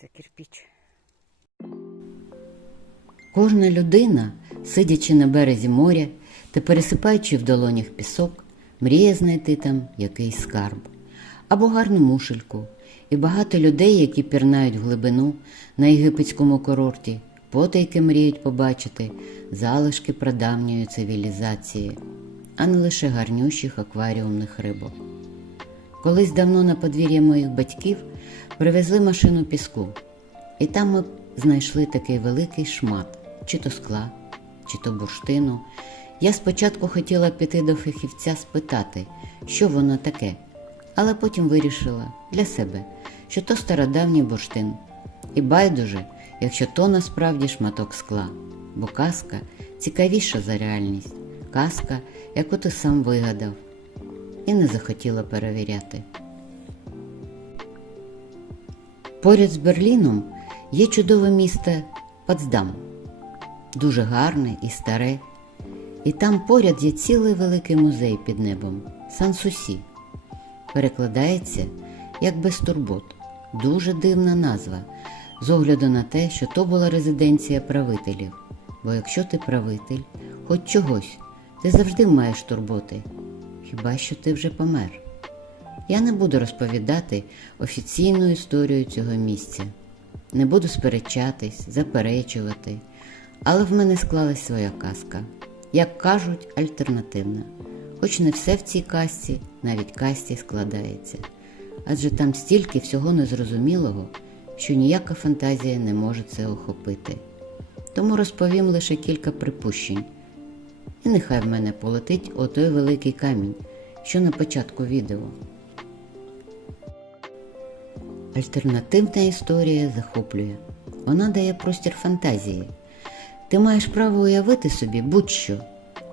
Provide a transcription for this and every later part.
Це кирпіч. Кожна людина, сидячи на березі моря та пересипаючи в долонях пісок, мріє знайти там якийсь скарб або гарну мушельку. І багато людей, які пірнають в глибину на єгипетському курорті, потайки мріють побачити залишки прадавньої цивілізації, а не лише гарнющих акваріумних рибок. Колись давно на подвір'я моїх батьків привезли машину піску, і там ми знайшли такий великий шмат, чи то скла, чи то бурштину. Я спочатку хотіла піти до фахівця спитати, що воно таке, але потім вирішила для себе, що то стародавній бурштин. І байдуже, якщо то насправді шматок скла, бо казка цікавіша за реальність, казка, яку ти сам вигадав, і не захотіла перевіряти. Поряд з Берліном є чудове місто Потсдам, дуже гарне і старе. І там поряд є цілий великий музей під небом Сан-Сусі. Перекладається як без турбот. Дуже дивна назва, з огляду на те, що то була резиденція правителів. Бо якщо ти правитель, хоч чогось, ти завжди маєш турботи. Хіба що ти вже помер? Я не буду розповідати офіційну історію цього місця, не буду сперечатись, заперечувати, але в мене склалась своя казка, як кажуть, альтернативна. Хоч не все в цій казці, навіть казці складається, адже там стільки всього незрозумілого, що ніяка фантазія не може це охопити. Тому розповім лише кілька припущень, і нехай в мене полетить отой великий камінь, що на початку відео. Альтернативна історія захоплює. Вона дає простір фантазії. Ти маєш право уявити собі будь-що,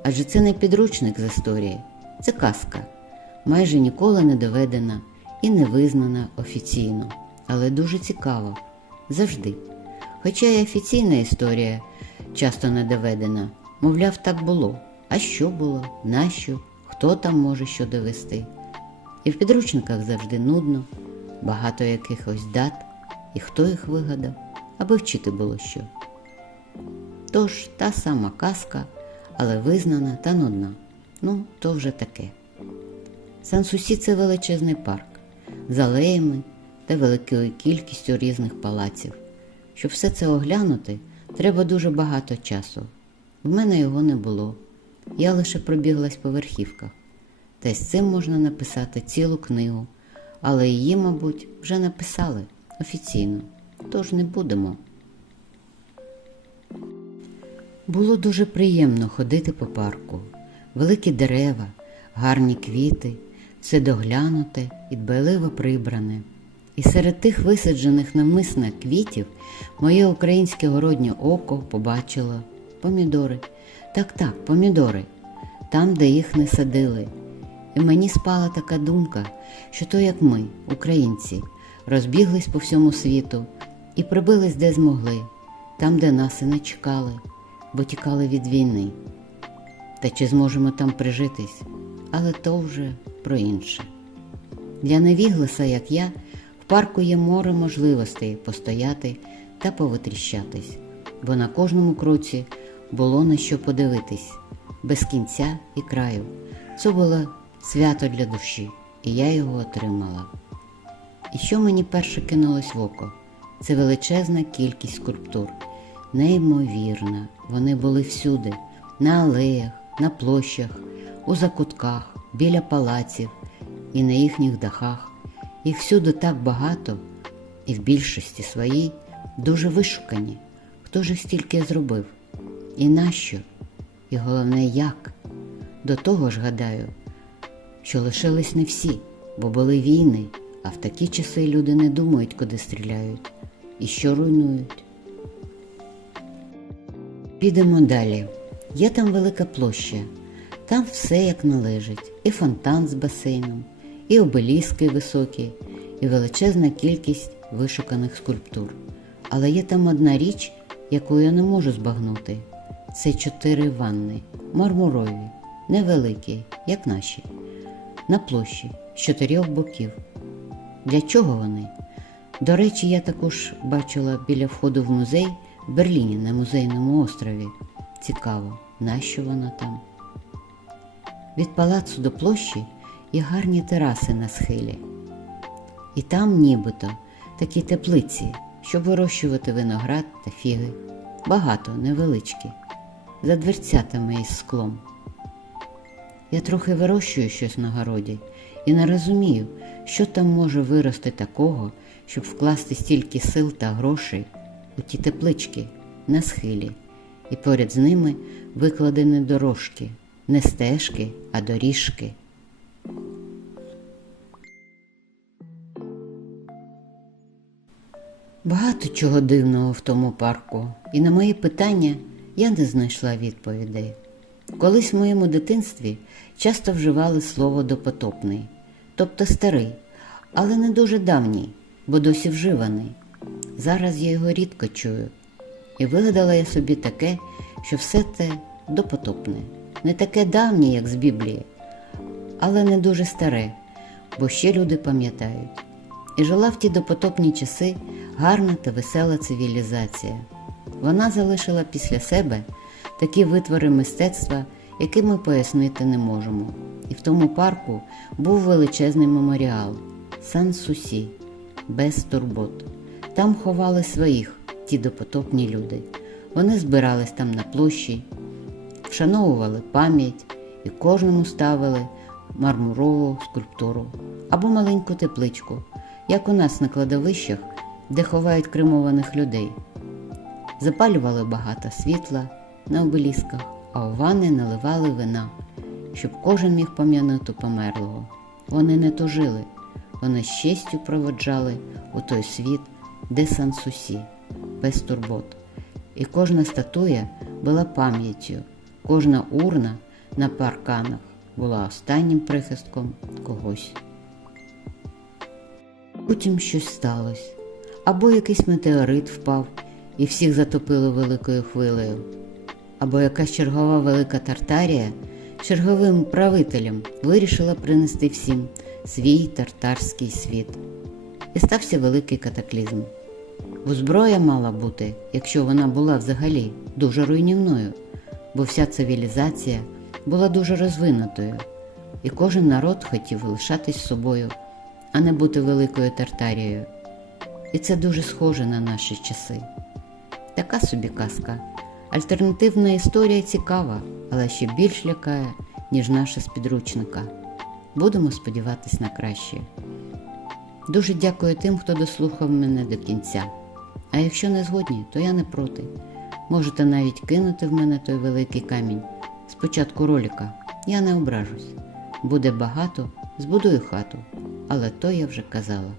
адже це не підручник з історії, це казка, майже ніколи не доведена і не визнана офіційно, але дуже цікаво завжди. Хоча і офіційна історія часто не доведена, мовляв, так було. А що було, нащо, хто там може що довести. І в підручниках завжди нудно, багато якихось дат, і хто їх вигадав, аби вчити було що. Тож та сама казка, але визнана та нудна. Ну, то вже таке. Сан-Сусі це величезний парк з алеями та великою кількістю різних палаців. Щоб все це оглянути, треба дуже багато часу. В мене його не було. Я лише пробіглась по верхівках. Та з цим можна написати цілу книгу, але її, мабуть, вже написали офіційно, тож не будемо. Було дуже приємно ходити по парку. Великі дерева, гарні квіти, все доглянуте і дбайливо прибране. І серед тих висаджених навмисно квітів моє українське городнє око побачило помідори. Так, так, помідори, там, де їх не садили. І мені спала така думка, що то як ми, українці, розбіглись по всьому світу і прибились де змогли, там, де нас і не чекали, бо тікали від війни. Та чи зможемо там прижитись, але то вже про інше. Для невігласа, як я, в парку є море можливостей постояти та повитріщатись, бо на кожному кроці було на що подивитись, без кінця і краю. Це було свято для душі, і я його отримала. І що мені перше кинулось в око? Це величезна кількість скульптур. Неймовірна, вони були всюди, на алеях, на площах, у закутках, біля палаців і на їхніх дахах. Їх всюди так багато, і в більшості своїй дуже вишукані. Хто ж їх стільки зробив? І нащо? І головне, як? До того ж, гадаю, що лишились не всі, бо були війни, а в такі часи люди не думають, куди стріляють і що руйнують. Підемо далі. Є там велика площа, там все як належить, і фонтан з басейном, і обеліски високі, і величезна кількість вишуканих скульптур. Але є там одна річ, яку я не можу збагнути. Це чотири ванни, мармурові, невеликі, як наші, на площі з чотирьох боків. Для чого вони? До речі, я також бачила біля входу в музей в Берліні на музейному острові. Цікаво, нащо воно там? Від палацу до площі є гарні тераси на схилі. І там нібито такі теплиці, щоб вирощувати виноград та фіги. Багато, невеличкі, за дверцятами із склом. Я трохи вирощую щось на городі і не розумію, що там може вирости такого, щоб вкласти стільки сил та грошей у ті теплички на схилі, і поряд з ними викладені дорожки, не стежки, а доріжки. Багато чого дивного в тому парку, і на мої питання я не знайшла відповідей. Колись в моєму дитинстві часто вживали слово допотопний, тобто старий, але не дуже давній, бо досі вживаний. Зараз я його рідко чую. І вигадала я собі таке, що все це допотопне, не таке давнє, як з Біблії, але не дуже старе, бо ще люди пам'ятають. І жила в ті допотопні часи гарна та весела цивілізація. Вона залишила після себе такі витвори мистецтва, які ми пояснити не можемо. І в тому парку був величезний меморіал Сан Сусі, без турбот. Там ховали своїх, ті допотопні люди. Вони збирались там на площі, вшановували пам'ять і кожному ставили мармурову скульптуру або маленьку тепличку, як у нас на кладовищах, де ховають кремованих людей. Запалювали багато світла на обелісках, а у ванни наливали вина, щоб кожен міг пам'янути померлого. Вони не тужили, вони з честю проводжали у той світ, де Сан-Сусі, без турбот. І кожна статуя була пам'яттю, кожна урна на парканах була останнім прихистком когось. Потім щось сталося, або якийсь метеорит впав і всіх затопило великою хвилею, або якась чергова велика тартарія черговим правителям вирішила принести всім свій тартарський світ. І стався великий катаклізм. Бо зброя мала бути, якщо вона була взагалі дуже руйнівною, бо вся цивілізація була дуже розвинутою, і кожен народ хотів лишатись собою, а не бути великою тартарією. І це дуже схоже на наші часи. Така собі казка. Альтернативна історія цікава, але ще більш лякає, ніж наша з підручника. Будемо сподіватись на краще. Дуже дякую тим, хто дослухав мене до кінця. А якщо не згодні, то я не проти. Можете навіть кинути в мене той великий камінь. Спочатку ролика, я не ображусь. Буде багато, збудую хату, але то я вже казала.